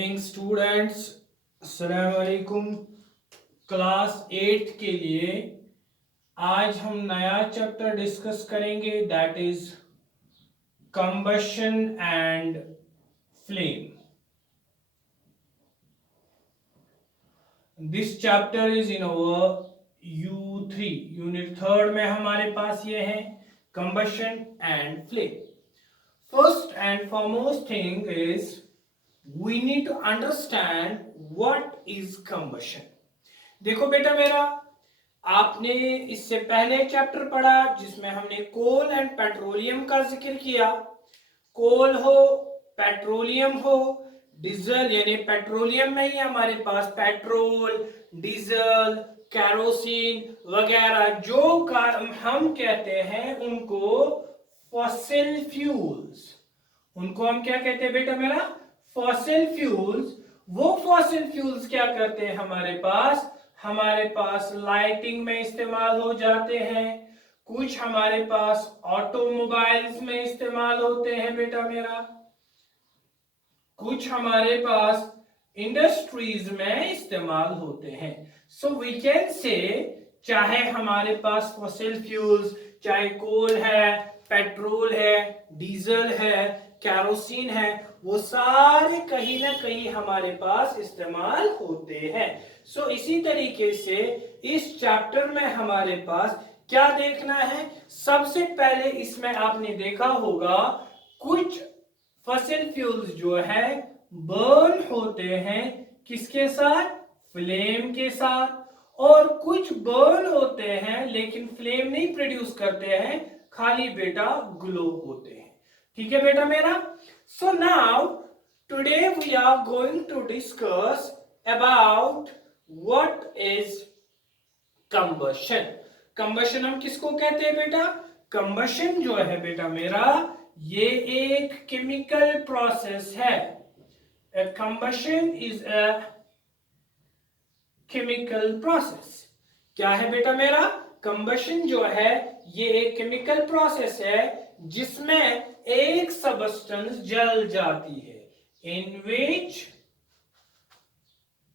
Evening students, अस्सलाम वालेकुम। Class 8 के लिए आज हम नया चैप्टर डिस्कस करेंगे, that is combustion and flame. This chapter is in our U3 unit 3 में हमारे पास ये है combustion and flame. First and foremost thing is we need to understand what is combustion। देखो बेटा मेरा, आपने इससे पहले चैप्टर पढ़ा जिसमें हमने कोल एंड पेट्रोलियम का जिक्र किया। कोल हो, पेट्रोलियम हो, डीजल, यानी पेट्रोलियम में ही हमारे पास पेट्रोल, डीजल, कैरोसिन वगैरह जो हम कहते हैं उनको फॉसिल फ्यूल्स। उनको हम क्या कहते हैं बेटा मेरा? Fossil fuels. वो फॉसिल फ्यूल्स क्या करते हैं हमारे पास लाइटिंग में इस्तेमाल हो जाते हैं, कुछ हमारे पास ऑटोमोबाइल्स में इस्तेमाल होते हैं बेटा मेरा, कुछ हमारे पास इंडस्ट्रीज में इस्तेमाल होते हैं। सो वी कैन से चाहे हमारे पास फॉसिल फ्यूल्स, चाहे कोल है, पेट्रोल है, डीजल है, कैरोसिन है, वो सारे कहीं ना कहीं हमारे पास इस्तेमाल होते हैं। सो इसी तरीके से इस चैप्टर में हमारे पास क्या देखना है? सबसे पहले इसमें आपने देखा होगा कुछ फॉसिल फ्यूल्स जो है बर्न होते हैं किसके साथ? फ्लेम के साथ। और कुछ बर्न होते हैं लेकिन फ्लेम नहीं प्रोड्यूस करते हैं, खाली बेटा ग्लो होते हैं। ठीक है बेटा मेरा? So now today we are going to discuss about what is combustion। combustion हम किसको कहते हैं बेटा? combustion जो है बेटा मेरा, ये एक केमिकल प्रोसेस है। A combustion is a chemical process। क्या है बेटा मेरा? combustion जो है ये एक केमिकल प्रोसेस है जिसमें एक सबस्टेंस जल जाती है, in which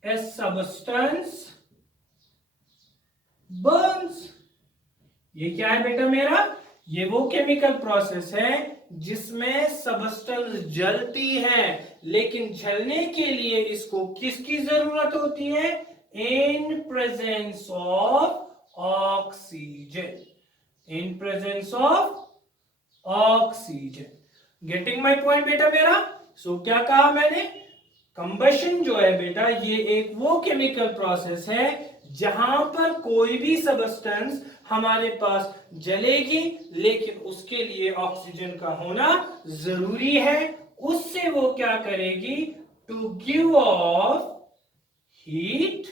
a substance burns। ये क्या है बेटा मेरा? ये वो केमिकल प्रोसेस है जिसमें सबस्टेंस जलती है, लेकिन जलने के लिए इसको किसकी जरूरत होती है? In presence of oxygen. In presence of oxygen. Getting my point बेटा मेरा? सो क्या कहा मैंने? कंबशन जो है बेटा ये एक वो केमिकल प्रोसेस है जहां पर कोई भी सबस्टेंस हमारे पास जलेगी, लेकिन उसके लिए ऑक्सीजन का होना जरूरी है। उससे वो क्या करेगी? To give off heat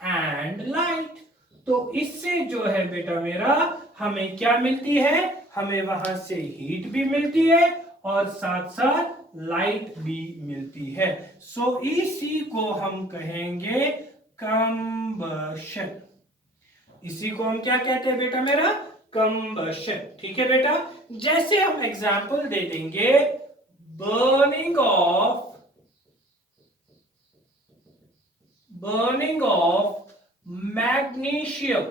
and light. तो इससे जो है बेटा मेरा हमें क्या मिलती है? हमें वहां से हीट भी मिलती है और साथ साथ लाइट भी मिलती है। सो इसी को हम कहेंगे कंबशन। इसी को हम क्या कहते हैं बेटा मेरा? कंबशन। ठीक है बेटा? जैसे हम एग्जांपल दे देंगे, burning of magnesium.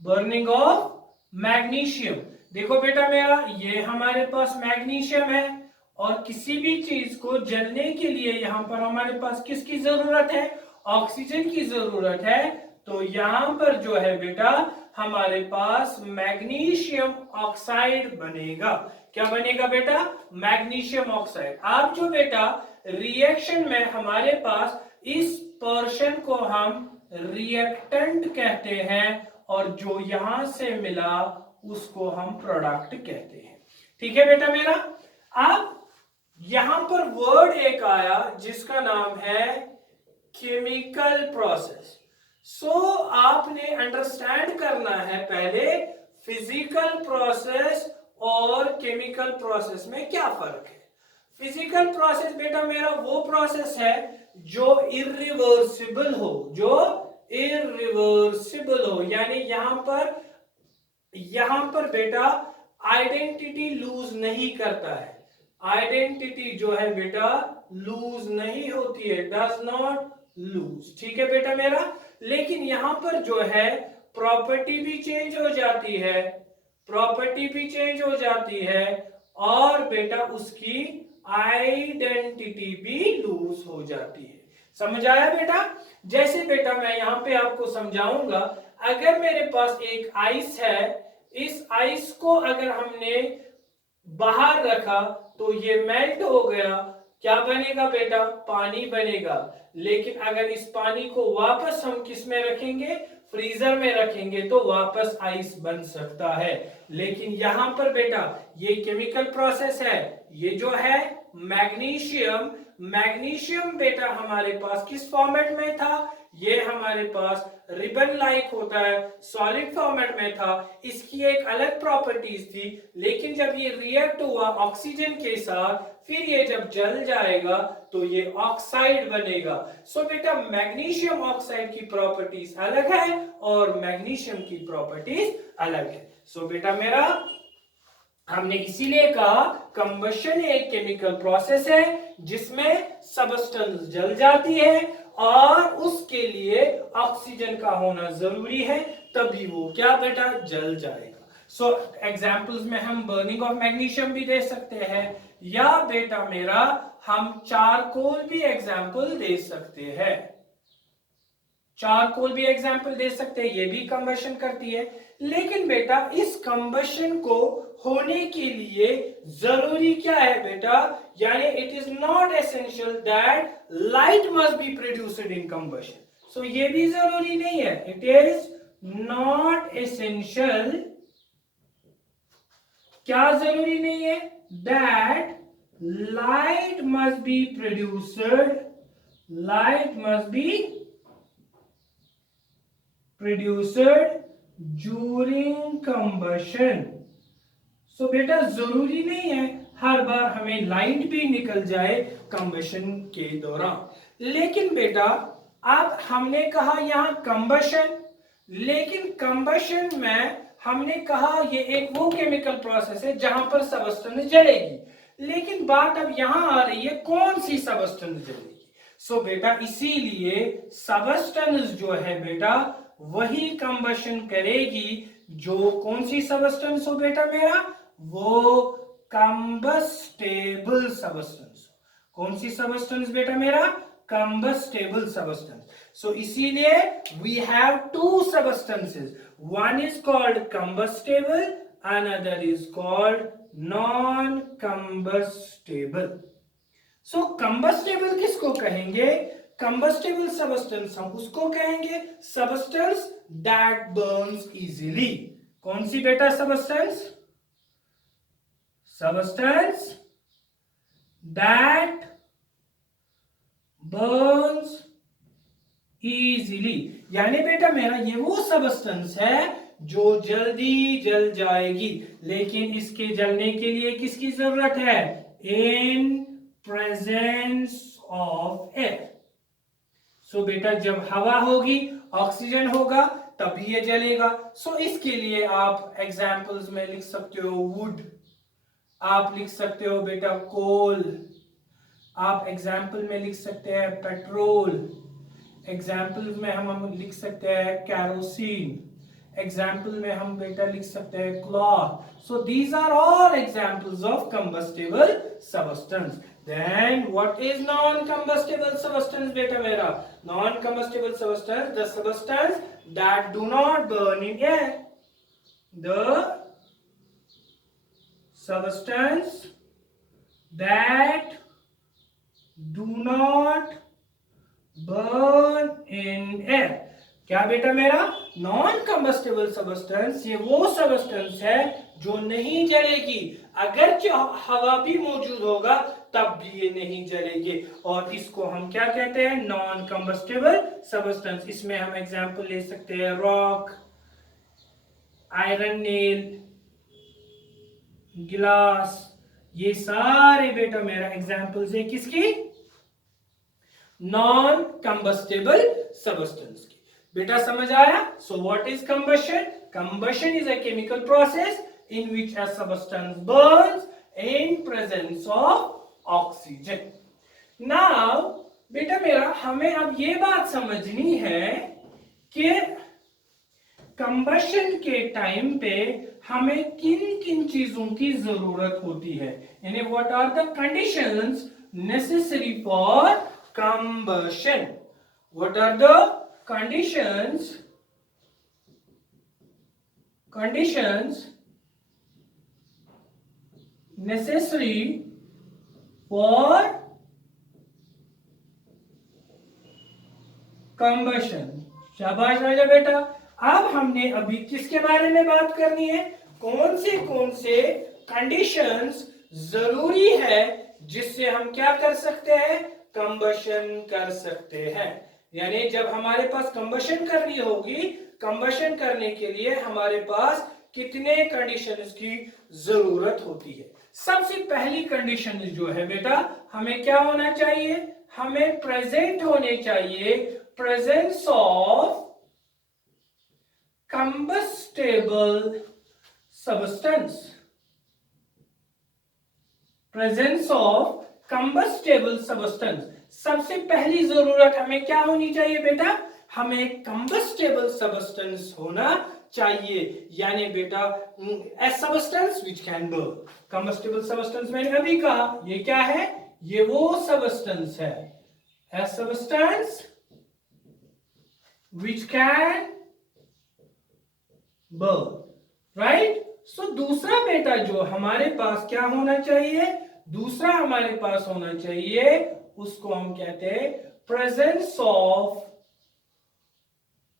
Burning of magnesium. देखो बेटा मेरा, ये हमारे पास मैग्नीशियम है और किसी भी चीज को जलने के लिए यहां पर हमारे पास किसकी जरूरत है? ऑक्सीजन की जरूरत है। तो यहां पर जो है बेटा हमारे पास मैग्नीशियम ऑक्साइड बनेगा। क्या बनेगा बेटा? Magnesium oxide. आप जो बेटा रिएक्शन में हमारे पास इस पोर्शन को हम रिएक्टेंट कहते हैं और जो यहां से मिला उसको हम प्रोडक्ट कहते हैं। ठीक है बेटा मेरा? अब यहां पर वर्ड एक आया जिसका नाम है केमिकल प्रोसेस। सो आपने अंडरस्टैंड करना है पहले फिजिकल प्रोसेस और केमिकल प्रोसेस में क्या फर्क है। फिजिकल प्रोसेस बेटा मेरा वो प्रोसेस है जो इरिवर्सिबल हो, यानी यहां पर बेटा आइडेंटिटी लूज नहीं करता है। आइडेंटिटी जो है बेटा लूज नहीं होती है, डज नॉट लूज। ठीक है बेटा मेरा, लेकिन यहां पर जो है प्रॉपर्टी भी चेंज हो जाती है, प्रॉपर्टी भी चेंज हो जाती है और बेटा उसकी आइडेंटिटी भी लूज हो जाती है। समझ आया बेटा? जैसे बेटा मैं यहां पे आपको समझाऊंगा, अगर मेरे पास एक आइस है, इस आइस को अगर हमने बाहर रखा तो ये मेल्ट हो गया, क्या बनेगा बेटा? पानी बनेगा। लेकिन अगर इस पानी को वापस हम किस में रखेंगे? फ्रीजर में रखेंगे तो वापस आइस बन सकता है। लेकिन यहां पर बेटा ये केमिकल प्रोसेस है, ये जो है मैग्नीशियम, मैग्नीशियम बेटा हमारे पास किस फॉर्मेट में था? ये हमारे पास रिबन लाइक होता है, सॉलिड फॉर्मेट में था। इसकी एक अलग प्रॉपर्टीज थी, लेकिन जब ये रिएक्ट हुआ ऑक्सीजन के साथ, फिर ये जब जल जाएगा तो ये ऑक्साइड बनेगा। सो बेटा मैग्नीशियम ऑक्साइड की प्रॉपर्टीज अलग है और मैग्नीशियम की प्रॉपर्टीज अलग है। सो बेटा मेरा हमने इसीलिए कहा कंबशन एक केमिकल प्रोसेस है जिसमें सबस्टेंस जल जाती है और उसके लिए ऑक्सीजन का होना जरूरी है, तभी वो क्या बेटा जल जाएगा। सो एग्जांपल्स में हम बर्निंग ऑफ मैग्नीशियम भी दे सकते हैं, या बेटा मेरा हम चारकोल भी एग्जांपल दे सकते हैं, चारकोल भी एग्जांपल दे सकते हैं, ये भी कंबशन करती है। लेकिन बेटा इस कंबशन को होने के लिए जरूरी क्या है बेटा? यानी it is not essential that light must be produced in combustion. So ये भी जरूरी नहीं है, इट इज नॉट एसेंशियल, क्या जरूरी नहीं है? That light must be produced, light must be produced during combustion. So बेटा जरूरी नहीं है हर बार हमें लाइट भी निकल जाए कंबशन के दौरान। लेकिन बेटा अब हमने कहा यहां कंबशन, लेकिन कंबशन में हमने कहा ये एक वो केमिकल प्रोसेस है जहां पर सबस्टेंस जलेगी, लेकिन बात अब यहां आ रही है कौन सी सबस्टेंस जलेगी। सो बेटा इसीलिए सबस्टेंस जो है बेटा वही कंबशन करेगी जो कौन सी सबस्टेंस हो बेटा मेरा? वो कंबस्टेबल सबस्टेंस। कौन सी सबस्टेंस बेटा मेरा? Combustible substance. सो इसीलिए we have two substances, one is called combustible, another is called non combustible. So combustible किसको कहेंगे? कंबस्टेबल सबस्टेंस हम उसको कहेंगे सबस्टेंस दैट बर्न्स इजीली। कौन सी बेटा substance? Substance that Burns easily, यानी बेटा मेरा ये वो सबस्टेंस है जो जल्दी जल जाएगी, लेकिन इसके जलने के लिए किसकी जरूरत है? In presence of air. So बेटा जब हवा होगी, ऑक्सीजन होगा, तभी ये जलेगा। सो इसके लिए आप एग्जाम्पल्स में लिख सकते हो वुड, आप लिख सकते हो बेटा कोल, आप एग्जाम्पल में लिख सकते हैं पेट्रोल, एग्जाम्पल में हम लिख सकते हैं कैरोसिन, एग्जाम्पल में हम बेटा लिख सकते हैं cloth. So these are all examples of combustible substance. Then what is non-combustible substance beta mera? Non-combustible substance, the substance that do not burn in air. The substance that do not burn in air. क्या बेटा मेरा? Non combustible substance ये वो substance है जो नहीं जलेगी, अगर हवा भी मौजूद होगा तब भी ये नहीं जलेगी, और इसको हम क्या कहते हैं? Non combustible substance. इसमें हम एग्जांपल ले सकते हैं रॉक, आयरन नेल, गिलास, ये सारे बेटा मेरा एग्जांपल्स है किसकी? नॉन कंबस्टेबल सबस्टेंस की। बेटा समझ आया? So what is combustion? Combustion is a chemical process in which a substance burns in presence of oxygen. Now बेटा मेरा हमें अब ये बात समझनी है कि कंबशन के टाइम पे हमें किन किन चीजों की जरूरत होती है, यानी what are the conditions necessary for combustion. What are the conditions necessary for combustion. शाबाश राजा बेटा. अब हमने अभी किसके बारे में बात करनी है, कौन से कंडीशंस जरूरी है जिससे हम क्या कर सकते हैं, कंबशन कर सकते हैं. यानी जब हमारे पास कंबशन करनी होगी, कंबशन करने के लिए हमारे पास कितने कंडीशंस की जरूरत होती है. सबसे पहली कंडीशन जो है बेटा, हमें क्या होना चाहिए, हमें प्रेजेंट होने चाहिए presence of combustible substance. Presence of combustible substance. सबसे पहली जरूरत हमें क्या होनी चाहिए बेटा, हमें कंबस्टेबल सब्सटेंस होना चाहिए. यानी बेटा ए substance which can burn. Combustible substance मैंने अभी कहा, ये क्या है, ये वो सब्सटेंस है, a substance which can burn. Right. So दूसरा बेटा जो हमारे पास क्या होना चाहिए, दूसरा हमारे पास होना चाहिए, उसको हम कहते हैं presence of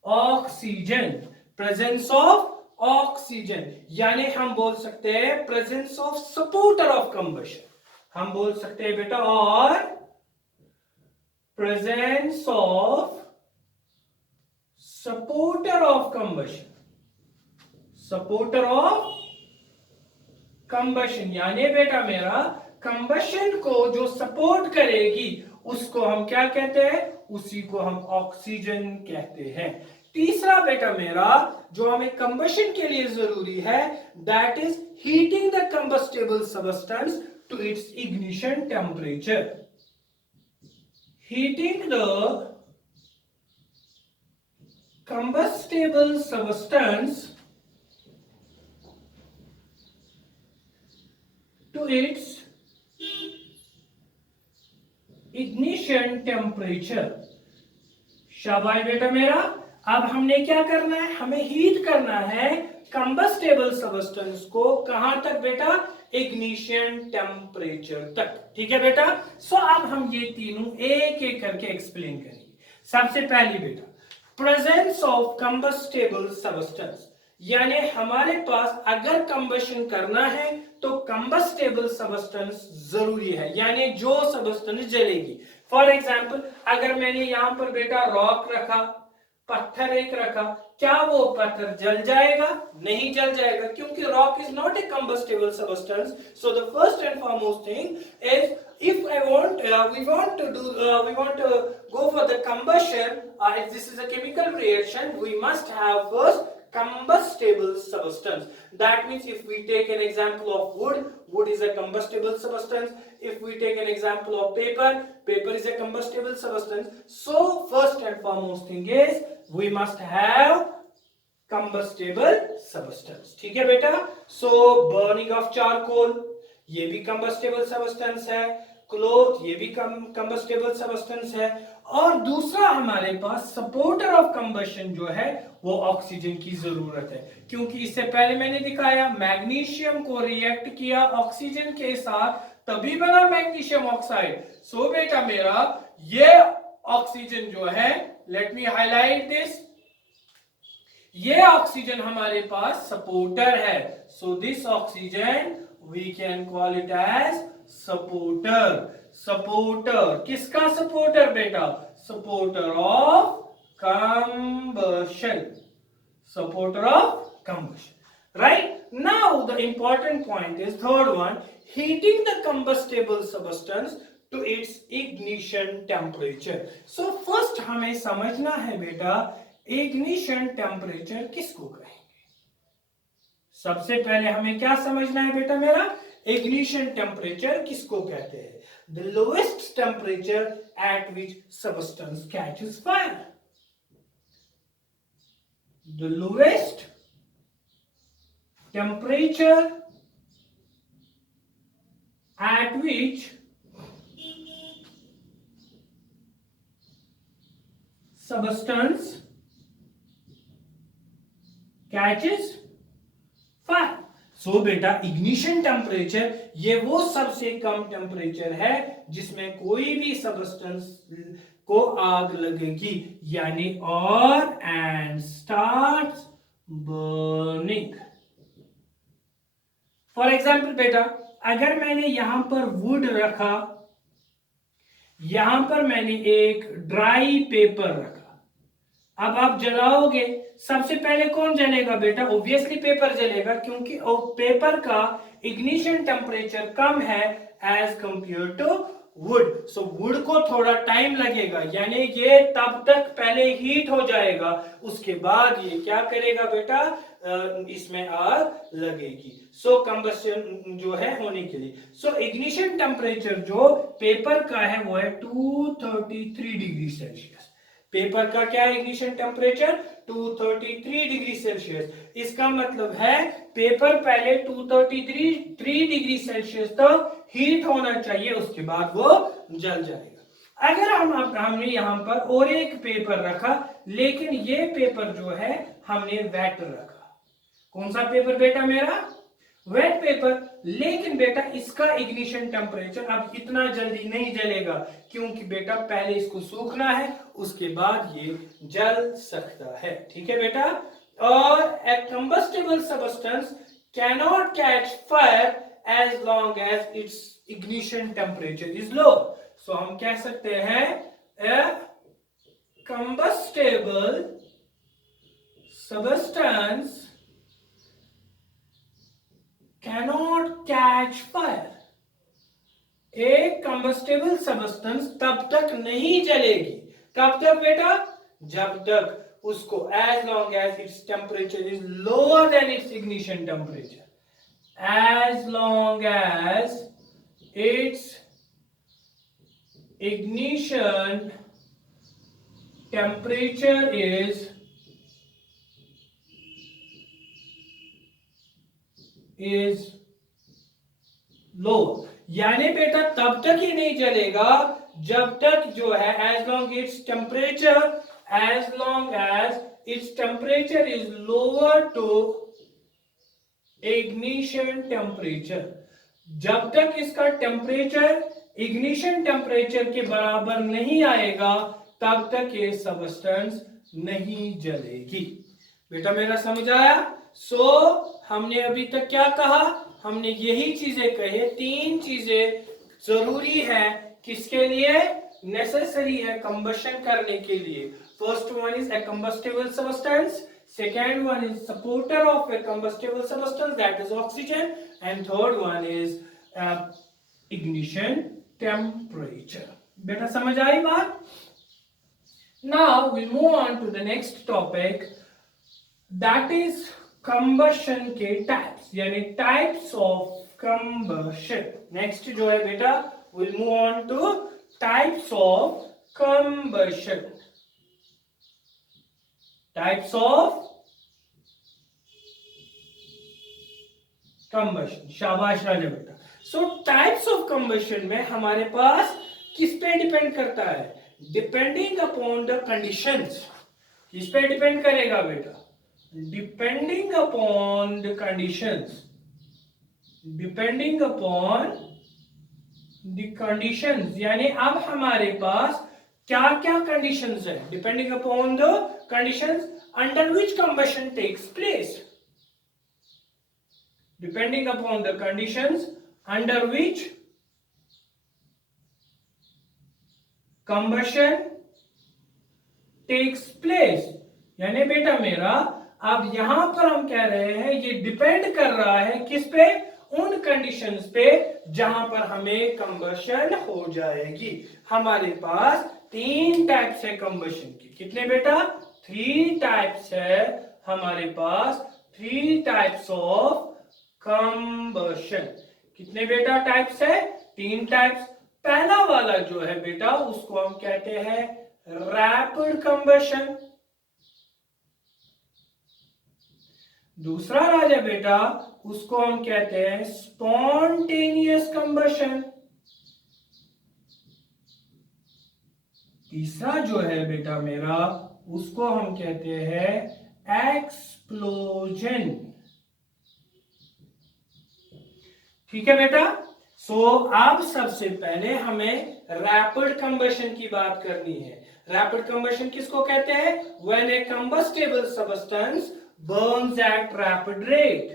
oxygen. Presence of oxygen, यानी हम बोल सकते हैं presence of supporter of combustion. हम बोल सकते हैं बेटा, और presence of supporter of combustion. Supporter of combustion यानी बेटा मेरा कंबशन को जो सपोर्ट करेगी उसको हम क्या कहते हैं, उसी को हम ऑक्सीजन कहते हैं. तीसरा बेटा मेरा जो हमें कंबशन के लिए जरूरी है, that is heating the combustible substance to its ignition temperature. Heating the combustible substance to its ignition temperature. शाबाश बेटा मेरा. अब हमने क्या करना है, हमें हीट करना है कंबस्टेबल सब्सटेंस को कहां तक बेटा, इग्निशन टेम्परेचर तक. ठीक है बेटा. सो अब हम ये तीनों एक एक करके एक्सप्लेन करेंगे. सबसे पहली बेटा प्रेजेंस ऑफ कंबस्टेबल सब्सटेंस, यानी हमारे पास अगर कंबशन करना है तो कंबस्टेबल सब्सटेंस जरूरी है, यानी जो सब्सटेंस जलेगी. फॉर एग्जांपल अगर मैंने यहां पर बेटा रॉक रखा, पत्थर एक रखा, क्या वो पत्थर जल जाएगा, नहीं जल जाएगा, क्योंकि rock is not a combustible substance. So the first and foremost thing is, if we want to go for the combustion, if this is a chemical reaction, we must have first combustible substance. That means if we take an example of wood is a combustible substance. If we take an example of paper is a combustible substance. So first and foremost thing is we must have combustible substance. ठीक है बेटा. So burning of charcoal, ये भी combustible substance है. Cloth, ये भी combustible substance है. और दूसरा हमारे पास सपोर्टर ऑफ कंबशन जो है वो ऑक्सीजन की जरूरत है, क्योंकि इससे पहले मैंने दिखाया मैग्नीशियम को रिएक्ट किया ऑक्सीजन के साथ, तभी बना मैग्नीशियम ऑक्साइड. सो बेटा मेरा ये ऑक्सीजन जो है, लेट मी हाईलाइट दिस, ये ऑक्सीजन हमारे पास सपोर्टर है. So this oxygen we can call it as supporter. Supporter किसका supporter बेटा, supporter of combustion. Supporter of combustion. Right. Now the important point is third one, heating the combustible substance to its ignition temperature. So first हमें समझना है बेटा ignition temperature किसको कहेंगे. सबसे पहले हमें क्या समझना है बेटा मेरा, इग्निशन टेम्परेचर किसको कहते हैं? The lowest temperature at which substance catches fire. The lowest temperature at which substance catches fire। सो बेटा इग्निशन टेम्परेचर ये वो सबसे कम टेम्परेचर है जिसमें कोई भी सबस्टेंस को आग लगेगी, यानी और and starts burning. For example बेटा, अगर मैंने यहां पर वुड रखा, यहां पर मैंने एक ड्राई पेपर रखा, अब आप जलाओगे, सबसे पहले कौन जलेगा बेटा? ऑब्वियसली पेपर जलेगा, क्योंकि पेपर का इग्निशन टेम्परेचर कम है as compare to wood. So wood को थोड़ा टाइम लगेगा, यानी ये तब तक पहले हीट हो जाएगा, उसके बाद ये क्या करेगा बेटा? इसमें आग लगेगी। सो कंबस्शन जो है होने के लिए, सो इग्निशन टेम्परेचर जो पेपर का है वो है 233 डिग्री सेल्सियस। पेपर का क्या है इग्निशन टेम्परेचर? 233 degree Celsius. इसका मतलब है पेपर पहले 233 डिग्री सेल्सियस तक हीट होना चाहिए, उसके बाद वो जल जाएगा। अगर हमने यहां पर और एक पेपर रखा, लेकिन ये पेपर जो है हमने वेट रखा। कौन सा पेपर बेटा मेरा? Wet paper. लेकिन बेटा इसका इग्निशन टेम्परेचर अब इतना जल्दी नहीं जलेगा, क्योंकि बेटा पहले इसको सूखना है, उसके बाद ये जल सकता है। ठीक है बेटा? और a combustible substance cannot catch fire as long as its ignition temperature is low। so हम कह सकते हैं a combustible substance cannot catch fire। एक कंबस्टेबल सब्सटेंस तब तक नहीं जलेगी, कब तक बेटा? जब तक उसको as long as its temperature is lower than its ignition temperature, as long as its ignition temperature is low। यानी बेटा तब तक ही नहीं जलेगा जब तक जो है as long as its temperature is lower to ignition temperature। जब तक इसका टेम्परेचर इग्निशन टेम्परेचर के बराबर नहीं आएगा, तब तक ये सबस्टेंस नहीं जलेगी। बेटा मेरा समझ आया? सो हमने अभी तक क्या कहा? हमने यही चीजें कही, तीन चीजें जरूरी है किसके लिए? नेसेसरी है कंबशन करने के लिए। First one is a combustible substance, second one is supporter of a combustible substance that is oxygen, and third one is ignition temperature. बेटा समझ आई बात? Now we move on to the next topic, that is combustion के types, यानी types of combustion. Next जो है बेटा, will move on to types of combustion. Types of combustion. शाबाश राजा बेटा। सो टाइप्स ऑफ कंबशन में हमारे पास किस पे डिपेंड करता है? Depending upon the conditions. किस पे डिपेंड करेगा बेटा? Depending upon the conditions. Depending upon the conditions, यानी अब हमारे पास क्या क्या कंडीशंस है? Depending upon the conditions under which combustion takes place. Depending upon the conditions under which combustion takes place. यानी बेटा मेरा अब यहां पर हम कह रहे हैं ये डिपेंड कर रहा है किस पे? उन कंडीशंस पे जहां पर हमें कंबशन हो जाएगी। हमारे पास तीन टाइप्स है कंबशन की। कितने बेटा? 3 टाइप्स है हमारे पास। 3 टाइप्स ऑफ कंबशन। कितने बेटा टाइप्स है? 3 टाइप्स। पहला वाला जो है बेटा उसको हम कहते हैं रैपिड कंबशन। दूसरा राजा बेटा उसको हम कहते हैं स्पॉन्टेनियस कंबशन। तीसरा जो है बेटा मेरा उसको हम कहते हैं एक्सप्लोजन। ठीक है बेटा। अब सबसे पहले हमें रैपिड कंबशन की बात करनी है। रैपिड कंबशन किसको कहते हैं? When A combustible substance burns at rapid rate.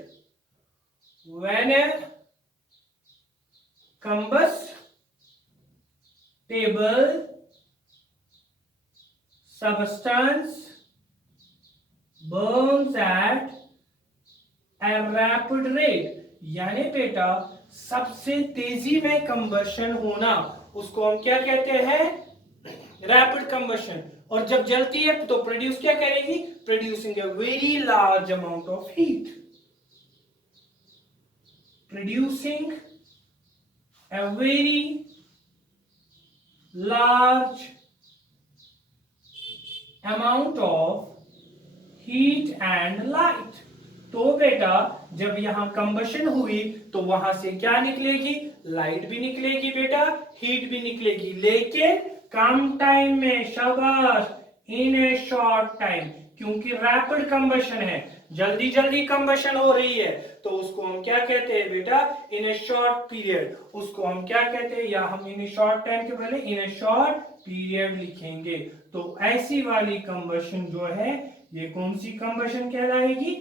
When a combustible substance burns at a rapid rate, यानी बेटा सबसे तेजी में कंबशन होना उसको हम क्या कहते हैं? Rapid combustion. और जब जलती है तो प्रोड्यूस क्या करेगी? Producing a very large amount of heat. Producing a very large amount of heat and light. तो बेटा जब यहां कंबशन हुई तो वहां से क्या निकलेगी? लाइट भी निकलेगी बेटा, हीट भी निकलेगी, लेकिन कम टाइम में। शाबाश, इन ए शॉर्ट टाइम। क्योंकि रैपिड कंबशन है, जल्दी जल्दी कंबशन हो रही है, तो उसको हम क्या कहते हैं बेटा? इन ए शॉर्ट पीरियड। उसको हम क्या कहते हैं? या हम इन ए शॉर्ट टाइम के पहले इन ए शॉर्ट पीरियड लिखेंगे। तो ऐसी वाली कंबशन जो है ये कौन सी कंबशन कहलाएगी?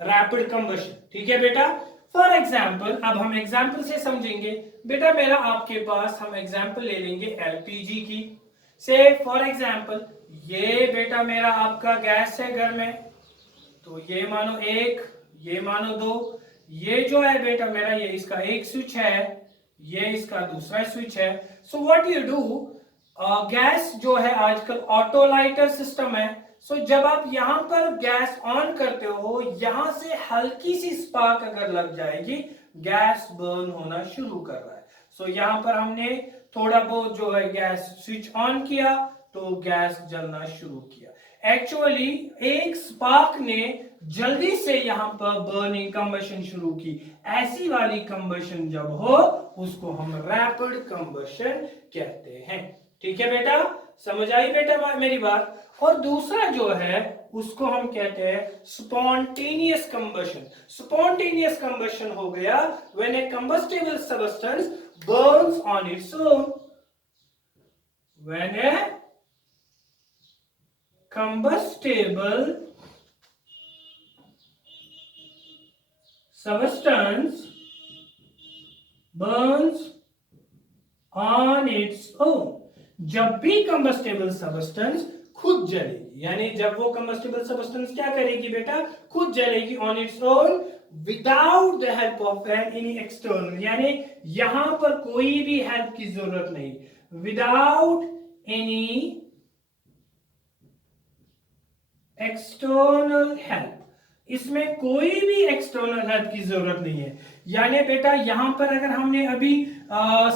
Rapid combustion. ठीक है बेटा। फॉर एग्जाम्पल, अब हम एग्जाम्पल से समझेंगे बेटा। मेरा आपके पास हम एग्जाम्पल ले लेंगे एलपीजी की। से फॉर एग्जाम्पल ये बेटा मेरा आपका गैस है घर में, तो ये मानो 1, ये मानो 2। ये जो है बेटा मेरा ये इसका एक स्विच है, ये इसका दूसरा स्विच है। So what you do, gas जो है आजकल ऑटो लाइटर सिस्टम है। जब आप यहां पर गैस ऑन करते हो, यहां से हल्की सी स्पार्क अगर लग जाएगी, गैस बर्न होना शुरू कर रहा है। यहां पर हमने थोड़ा बहुत जो है गैस स्विच ऑन किया तो गैस जलना शुरू किया। एक्चुअली एक स्पार्क ने जल्दी से यहां पर बर्निंग कंबशन शुरू की। ऐसी वाली कंबशन जब हो उसको हम रैपिड कंबशन कहते हैं। ठीक है बेटा, समझ आई बेटा मेरी बात। और दूसरा जो है उसको हम कहते हैं स्पॉन्टेनियस कंबशन। स्पॉन्टेनियस कंबशन हो गया when A combustible substance burns on its own। when a combustible substance burns on its own। जब भी कंबस्टेबल सब्सटेंस खुद जलेगी, यानी जब वो कंबस्टेबल सब्सटेंस क्या करेगी बेटा? खुद जलेगी on its own, without the help of any external, यानी यहां पर कोई भी हेल्प की जरूरत नहीं। विदाउट एनी एक्सटर्नल हेल्प, इसमें कोई भी एक्सटर्नल हेल्प की जरूरत नहीं है। यानी बेटा यहां पर अगर हमने अभी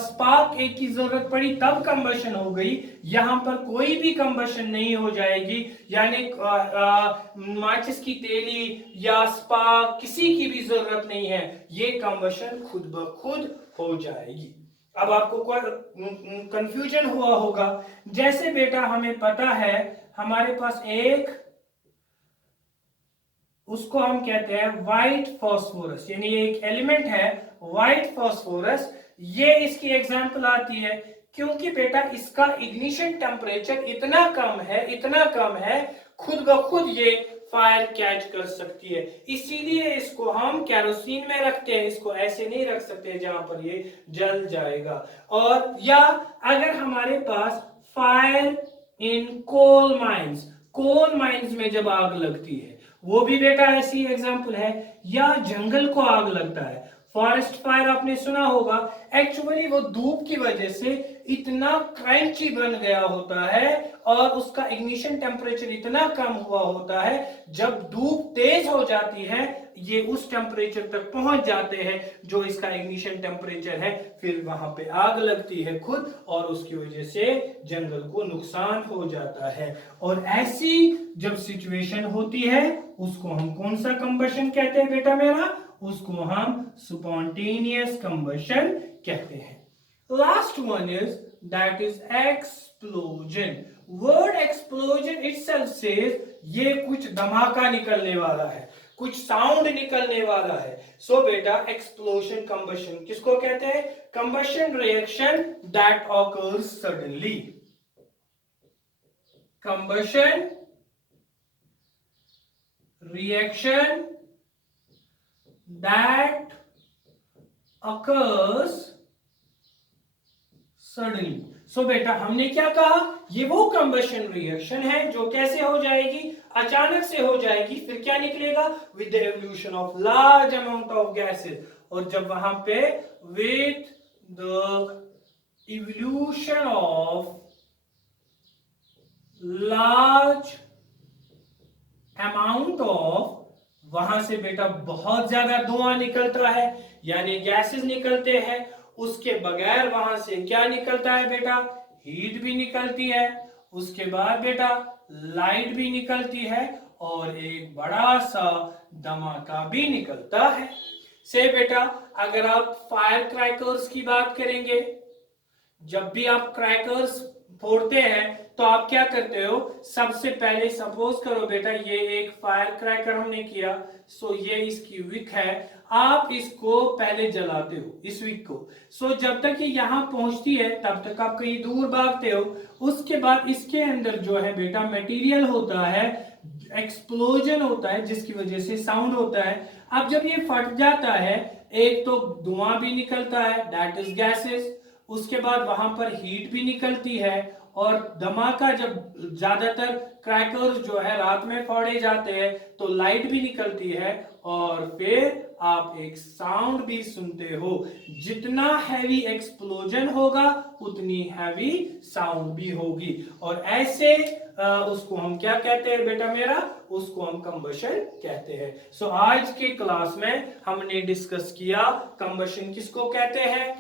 स्पार्क एक की जरूरत पड़ी तब कंबशन हो गई, यहां पर कोई भी कंबशन नहीं हो जाएगी। यानी माचिस की तेली या स्पार्क किसी की भी जरूरत नहीं है, ये कंबशन खुद ब खुद हो जाएगी। अब आपको कोई कंफ्यूजन हुआ होगा। जैसे बेटा हमें पता है हमारे पास एक, उसको हम कहते हैं व्हाइट फास्फोरस, यानी एक एलिमेंट है व्हाइट फास्फोरस। ये इसकी एग्जांपल आती है क्योंकि बेटा इसका इग्निशन टेम्परेचर इतना कम है, इतना कम है, खुद ब खुद ये फायर कैच कर सकती है। इसीलिए इसको हम केरोसिन में रखते हैं, इसको ऐसे नहीं रख सकते जहां पर ये जल जाएगा। और या अगर हमारे पास fire in coal mines, coal mines में जब आग लगती है, वो भी बेटा ऐसी एग्जांपल है। या जंगल को आग लगता है, फॉरेस्ट फायर आपने सुना होगा। एक्चुअली वो धूप की वजह से इतना क्रंची बन गया होता है और उसका इग्निशन टेम्परेचर इतना कम हुआ होता है, जब धूप तेज हो जाती है ये उस टेम्परेचर तक पहुंच जाते हैं जो इसका इग्निशन टेम्परेचर है, फिर वहां पे आग लगती है खुद और उसकी वजह से जंगल को नुकसान हो जाता है। और ऐसी जब सिचुएशन होती है उसको हम कौन सा कंबशन कहते हैं बेटा मेरा? उसको हम स्पॉन्टेनियस कंबशन कहते हैं। Last one is that is explosion. Word explosion itself says ये कुछ धमाका निकलने वाला है, कुछ साउंड निकलने वाला है। सो बेटा एक्सप्लोजन कंबशन किसको कहते हैं? Combustion reaction that occurs suddenly. Combustion reaction that occurs suddenly। सो बेटा हमने क्या कहा? ये वो कंबशन रिएक्शन है जो कैसे हो जाएगी? अचानक से हो जाएगी। फिर क्या निकलेगा? With the evolution of large amount of gases. और जब वहां पे with the evolution of large amount of, वहां से बेटा बहुत ज्यादा धुआं निकलता है यानी गैसेस निकलते हैं। उसके बगैर वहां से क्या निकलता है बेटा? हीट भी निकलती है, उसके बाद बेटा लाइट भी निकलती है और एक बड़ा सा धमाका भी निकलता है। से बेटा अगर आप फायर क्रैकर्स की बात करेंगे, जब भी आप क्रैकर्स फोड़ते हैं तो आप क्या करते हो? सबसे पहले सपोज करो बेटा ये एक फायर क्रैकर हमने किया, सो ये इसकी विक है, आप इसको पहले जलाते हो इस विक को। सो जब तक ये यहाँ पहुंचती है तब तक आप कहीं दूर भागते हो। उसके बाद इसके अंदर जो है बेटा मटेरियल होता है, एक्सप्लोजन होता है जिसकी वजह से साउंड होता है। अब जब ये फट जाता है एक तो धुआं भी निकलता है दैट इज गैसेस, उसके बाद वहां पर हीट भी निकलती है और धमाका, जब ज्यादातर क्रैकर्स जो है रात में फोड़े जाते हैं तो लाइट भी निकलती है और फिर आप एक साउंड भी सुनते हो। जितना हैवी एक्सप्लोजन होगा उतनी हैवी साउंड भी होगी और ऐसे उसको हम क्या कहते हैं बेटा मेरा? उसको हम कंबशन कहते हैं। सो आज के क्लास में हमने डिस्कस किया कंबशन किसको कहते हैं,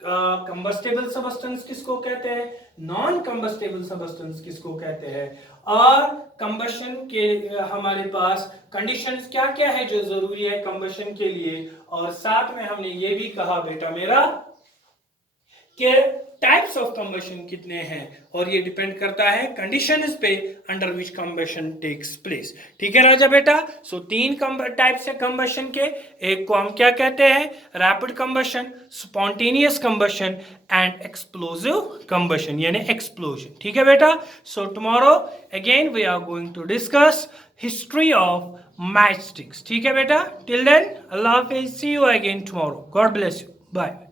कंबस्टेबल सबस्टेंस किसको कहते हैं, नॉन कंबस्टेबल सबस्टेंस किसको कहते हैं, और कंबशन के हमारे पास कंडीशंस क्या क्या है जो जरूरी है कंबशन के लिए। और साथ में हमने ये भी कहा बेटा मेरा कि टाइप्स ऑफ कंबशन कितने हैं और ये डिपेंड करता है कंडीशंस पे under which combustion takes place. ठीक है राजा बेटा? सो 3 टाइप्स है कंबशन के। एक को हम क्या कहते हैं? Rapid combustion, spontaneous combustion and explosive combustion यानी एक्सप्लोजन। ठीक है बेटा? So tomorrow again we are going to discuss history of match sticks. ठीक है बेटा? टिल देन अल्लाह हाफिज, see you again tomorrow, God bless you, bye.